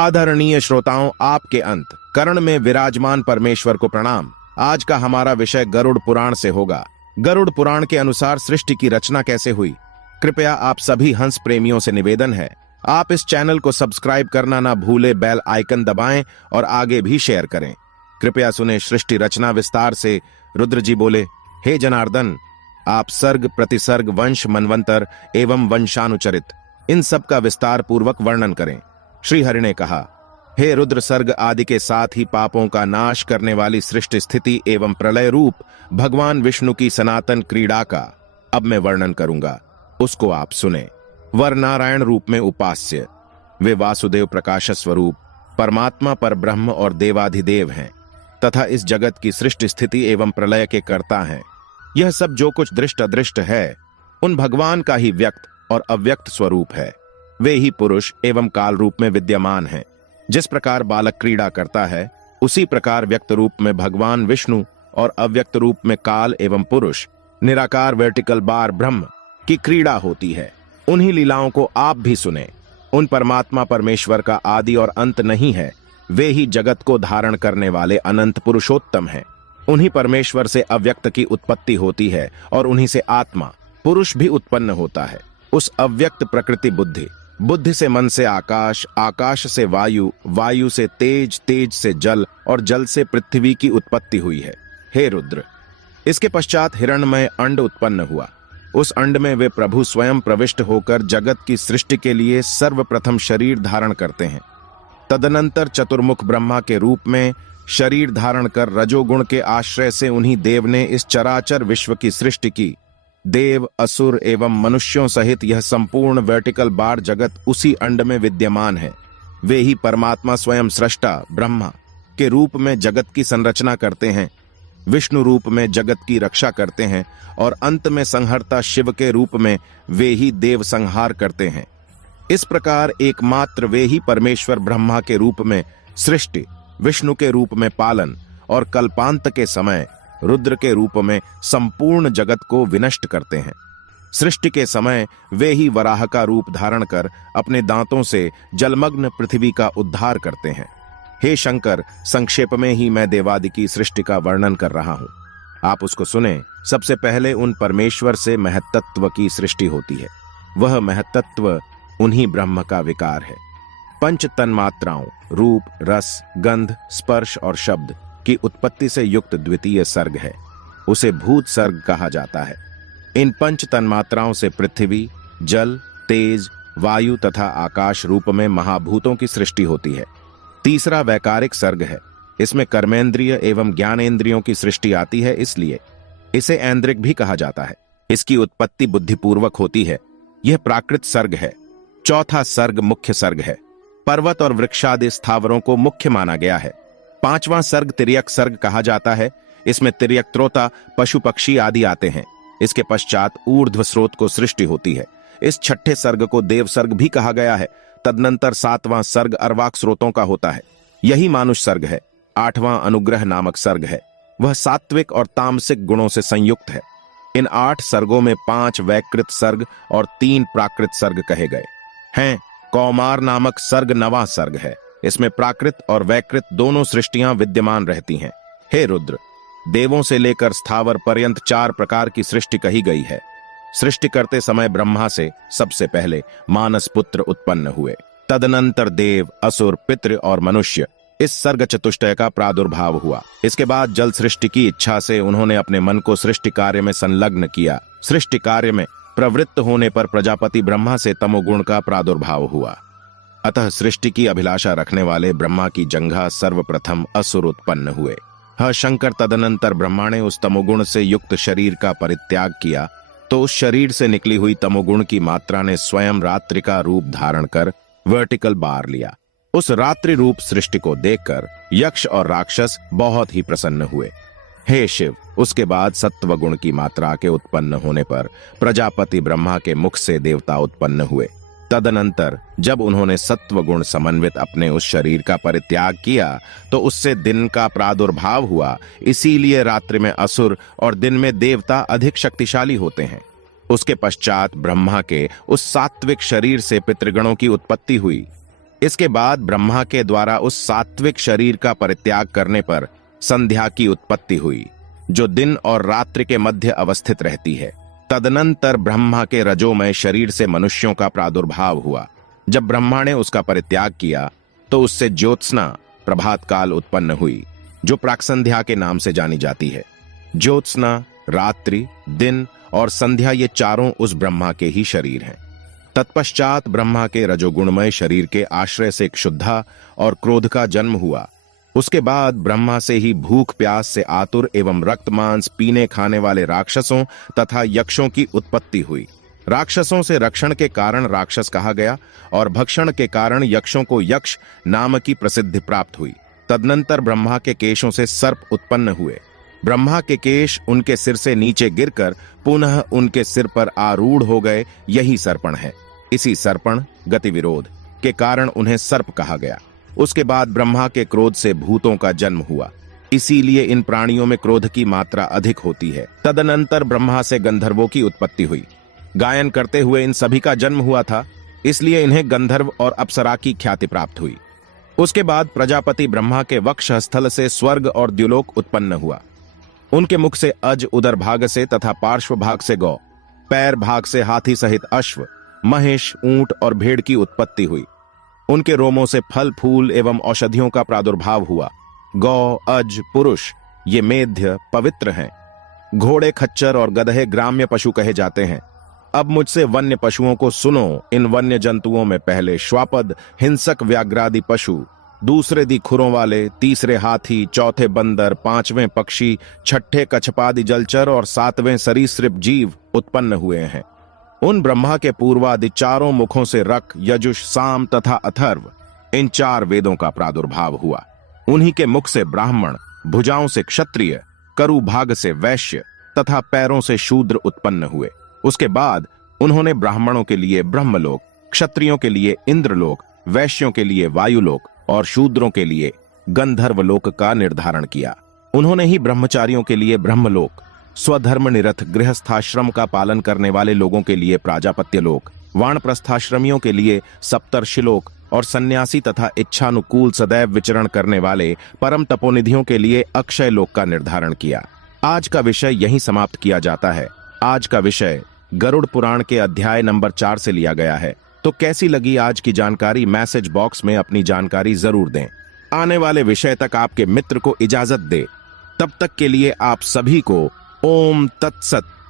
आदरणीय श्रोताओं, आपके अंत कर्ण में विराजमान परमेश्वर को प्रणाम। आज का हमारा विषय गरुड़ पुराण से होगा। गरुड़ पुराण के अनुसार सृष्टि की रचना कैसे हुई। कृपया आप सभी हंस प्रेमियों से निवेदन है, आप इस चैनल को सब्सक्राइब करना ना भूले, बेल आइकन दबाएं और आगे भी शेयर करें। कृपया सुने सृष्टि रचना विस्तार से। रुद्र जी बोले, हे जनार्दन, आप सर्ग प्रतिसर्ग वंश मनवंतर एवं वंशानुचरित इन सब का विस्तार पूर्वक वर्णन करें। श्री हरि ने कहा, हे रुद्र, सर्ग आदि के साथ ही पापों का नाश करने वाली सृष्टि स्थिति एवं प्रलय रूप भगवान विष्णु की सनातन क्रीड़ा का अब मैं वर्णन करूंगा, उसको आप सुने। वर नारायण रूप में उपास्य वे वासुदेव प्रकाश स्वरूप परमात्मा पर ब्रह्म और देवाधिदेव हैं तथा इस जगत की सृष्टि स्थिति एवं प्रलय के कर्ता हैं। यह सब जो कुछ दृष्ट अदृष्ट है उन भगवान का ही व्यक्त और अव्यक्त स्वरूप है। वे ही पुरुष एवं काल रूप में विद्यमान हैं। जिस प्रकार बालक क्रीड़ा करता है उसी प्रकार व्यक्त रूप में भगवान विष्णु और अव्यक्त रूप में काल एवं पुरुष निराकार वर्टिकल बार ब्रह्म की क्रीड़ा होती है। उन्हीं लीलाओं को आप भी सुने। उन परमात्मा परमेश्वर का आदि और अंत नहीं है, वे ही जगत को धारण करने वाले अनंत पुरुषोत्तम हैं। उन्हीं परमेश्वर से अव्यक्त की उत्पत्ति होती है और उन्हीं से आत्मा पुरुष भी उत्पन्न होता है। उस अव्यक्त प्रकृति बुद्धि, बुद्धि से मन से आकाश, आकाश से वायु, वायु से तेज, तेज से जल और जल से पृथ्वी की उत्पत्ति हुई है। हे रुद्र, इसके पश्चात हिरण्मय अंड उत्पन्न हुआ। उस अंड में वे प्रभु स्वयं प्रविष्ट होकर जगत की सृष्टि के लिए सर्वप्रथम शरीर धारण करते हैं। तदनंतर चतुर्मुख ब्रह्मा के रूप में शरीर धारण कर रजोगुण के आश्रय से उन्हीं देव ने इस चराचर विश्व की सृष्टि की। देव, असुर एवं मनुष्यों सहित यह संपूर्ण वर्टिकल बार जगत उसी अंड में विद्यमान है। वे ही परमात्मा स्वयं सृष्टा ब्रह्मा के रूप में जगत की संरचना करते हैं, विष्णु रूप में जगत की रक्षा करते हैं और अंत में संहर्ता शिव के रूप में वे ही देव संहार करते हैं। इस प्रकार एकमात्र वे ही परमेश्वर ब्रह्मा के रूप में सृष्टि, विष्णु के रूप में पालन और कल्पांत के समय रुद्र के रूप में संपूर्ण जगत को विनष्ट करते हैं। सृष्टि के समय वे ही वराह का रूप धारण कर अपने दांतों से जलमग्न पृथ्वी का उद्धार करते हैं। हे शंकर, संक्षेप में ही मैं देवादि की सृष्टि का वर्णन कर रहा हूं, आप उसको सुने। सबसे पहले उन परमेश्वर से महत्तत्व की सृष्टि होती है। वह महत्तत्व उन्हीं ब्रह्म का विकार है। पंच तन्मात्राओं रूप, रस, गंध, स्पर्श और शब्द की उत्पत्ति से युक्त द्वितीय सर्ग है, उसे भूत सर्ग कहा जाता है। इन पंच तन्मात्राओं से पृथ्वी, जल, तेज, वायु तथा आकाश रूप में महाभूतों की सृष्टि होती है। तीसरा वैकारिक सर्ग है, इसमें कर्मेंद्रिय एवं ज्ञानेंद्रियों की सृष्टि आती है, इसलिए इसे ऐन्द्रिक भी कहा जाता है। इसकी उत्पत्ति बुद्धिपूर्वक होती है। यह प्राकृत सर्ग है। चौथा सर्ग मुख्य सर्ग है। पर्वत और वृक्षादि स्थावरों को मुख्य माना गया है। पांचवां सर्ग तिर्यक सर्ग कहा जाता है। इसमें तिर्यक, त्रोता, पशु पक्षी आदि आते हैं। इसके पश्चात ऊर्ध्व स्रोत को सृष्टि होती है। इस छठे सर्ग को देव सर्ग भी कहा गया है। तदनंतर सातवां सर्ग अर्वाक स्रोतों का होता है, यही मानुष सर्ग है। आठवां अनुग्रह नामक सर्ग है, वह सात्विक और तामसिक गुणों से संयुक्त है। इन 8 सर्गों में 5 वैकृत सर्ग और 3 प्राकृत सर्ग कहे गए हैं। कौमार नामक सर्ग 9वां सर्ग है। इसमें प्राकृत और वैकृत दोनों सृष्टियां विद्यमान रहती हैं। हे रुद्र, देवों से लेकर स्थावर पर्यंत 4 प्रकार की सृष्टि कही गई है। सृष्टि करते समय ब्रह्मा से सबसे पहले मानस पुत्र उत्पन्न हुए। तदनंतर देव, असुर, पितृ और मनुष्य, इस सर्ग चतुष्टय का प्रादुर्भाव हुआ। इसके बाद जल सृष्टि की इच्छा से उन्होंने अपने मन को सृष्टि कार्य में संलग्न किया। सृष्टि कार्य में प्रवृत्त होने पर प्रजापति ब्रह्मा से तमोगुण का प्रादुर्भाव हुआ। अतः सृष्टि की अभिलाषा रखने वाले ब्रह्मा की जंघा सर्वप्रथम असुर उत्पन्न हुए। शंकर, तदनंतर ब्रह्मा ने उस तमोगुण से युक्त शरीर का परित्याग किया तो उस शरीर से निकली हुई तमोगुण की मात्रा ने स्वयं रात्रि का रूप धारण कर वर्टिकल बार लिया। उस रात्रि रूप सृष्टि को देखकर यक्ष और राक्षस बहुत ही प्रसन्न हुए। हे शिव, उसके बाद सत्व गुण की मात्रा के उत्पन्न होने पर प्रजापति ब्रह्मा के मुख से देवता उत्पन्न हुए। तदनंतर जब उन्होंने सत्व गुण समन्वित अपने उस शरीर का परित्याग किया तो उससे दिन का प्रादुर्भाव हुआ। इसीलिए रात्रि में असुर और दिन में देवता अधिक शक्तिशाली होते हैं। उसके पश्चात ब्रह्मा के उस सात्विक शरीर से पितृगणों की उत्पत्ति हुई। इसके बाद ब्रह्मा के द्वारा उस सात्विक शरीर का परित्याग करने पर संध्या की उत्पत्ति हुई, जो दिन और रात्रि के मध्य अवस्थित रहती है। तदनंतर ब्रह्मा के रजोमय शरीर से मनुष्यों का प्रादुर्भाव हुआ। जब ब्रह्मा ने उसका परित्याग किया तो उससे ज्योत्सना प्रभात काल उत्पन्न हुई, जो प्राक्संध्या के नाम से जानी जाती है। ज्योत्सना, रात्रि, दिन और संध्या ये चारों उस ब्रह्मा के ही शरीर हैं। तत्पश्चात ब्रह्मा के रजोगुणमय शरीर के आश्रय से क्षुधा और क्रोध का जन्म हुआ। उसके बाद ब्रह्मा से ही भूख प्यास से आतुर एवं रक्त मांस पीने खाने वाले राक्षसों तथा यक्षों की उत्पत्ति हुई। राक्षसों से रक्षण के कारण राक्षस कहा गया और भक्षण के कारण यक्षों को यक्ष नाम की प्रसिद्धि प्राप्त हुई। तदनंतर ब्रह्मा के केशों से सर्प उत्पन्न हुए। ब्रह्मा के केश उनके सिर से नीचे गिरकर पुनः उनके सिर पर आरूढ़ हो गए, यही सर्पण है। इसी सर्पण गति विरोध के कारण उन्हें सर्प कहा गया। उसके बाद ब्रह्मा के क्रोध से भूतों का जन्म हुआ, इसीलिए इन प्राणियों में क्रोध की मात्रा अधिक होती है। तदनंतर ब्रह्मा से गंधर्वों की उत्पत्ति हुई। गायन करते हुए इन सभी का जन्म हुआ था, इसलिए इन्हें गंधर्व और अप्सरा की ख्याति प्राप्त हुई। उसके बाद प्रजापति ब्रह्मा के वक्षस्थल से स्वर्ग और द्युलोक उत्पन्न हुआ। उनके मुख से अज उदर भाग से तथा पार्श्व भाग से गौ, पैर भाग से हाथी सहित अश्व, महिष, ऊंट और भेड़ की उत्पत्ति हुई। उनके रोमों से फल फूल एवं औषधियों का प्रादुर्भाव हुआ। गौ, अज, पुरुष ये मेध्य पवित्र हैं। घोड़े, खच्चर और गधे ग्राम्य पशु कहे जाते हैं। अब मुझसे वन्य पशुओं को सुनो। इन वन्य जंतुओं में पहले श्वापद हिंसक व्याघ्रादि पशु, दूसरे दी खुरों वाले, तीसरे हाथी, चौथे बंदर, पांचवें पक्षी, छठे कछपादि जलचर और सातवें सरीसृप जीव उत्पन्न हुए हैं। उन ब्रह्मा के पूर्वादि चारों मुखों से रक, यजुष, साम तथा अथर्व इन चार वेदों का प्रादुर्भाव हुआ। उन्हीं के मुख से ब्राह्मण, भुजाओं से क्षत्रिय, करु भाग से वैश्य तथा पैरों से शूद्र उत्पन्न हुए। उसके बाद उन्होंने ब्राह्मणों के लिए ब्रह्मलोक, क्षत्रियों के लिए इंद्रलोक, वैश्यों के लिए वायुलोक और शूद्रों के लिए गंधर्वलोक का निर्धारण किया। उन्होंने ही ब्रह्मचारियों के लिए ब्रह्मलोक, स्वधर्म निरत गृहस्थाश्रम का पालन करने वाले लोगों के लिए प्राजापत्य लोक, वानप्रस्थाश्रमियों के लिए सप्तर्षिलोक और सन्यासी तथा इच्छानुकूल सदैव विचरण करने वाले परम तपोनिधियों के लिए अक्षय लोक का निर्धारण किया। आज का विषय यहीं समाप्त किया जाता है। आज का विषय गरुड़ पुराण के अध्याय नंबर 4 से लिया गया है। तो कैसी लगी आज की जानकारी? मैसेज बॉक्स में अपनी जानकारी जरूर दें। आने वाले विषय तक आपके मित्र को इजाजत दे। तब तक के लिए आप सभी को ओम तत्सत।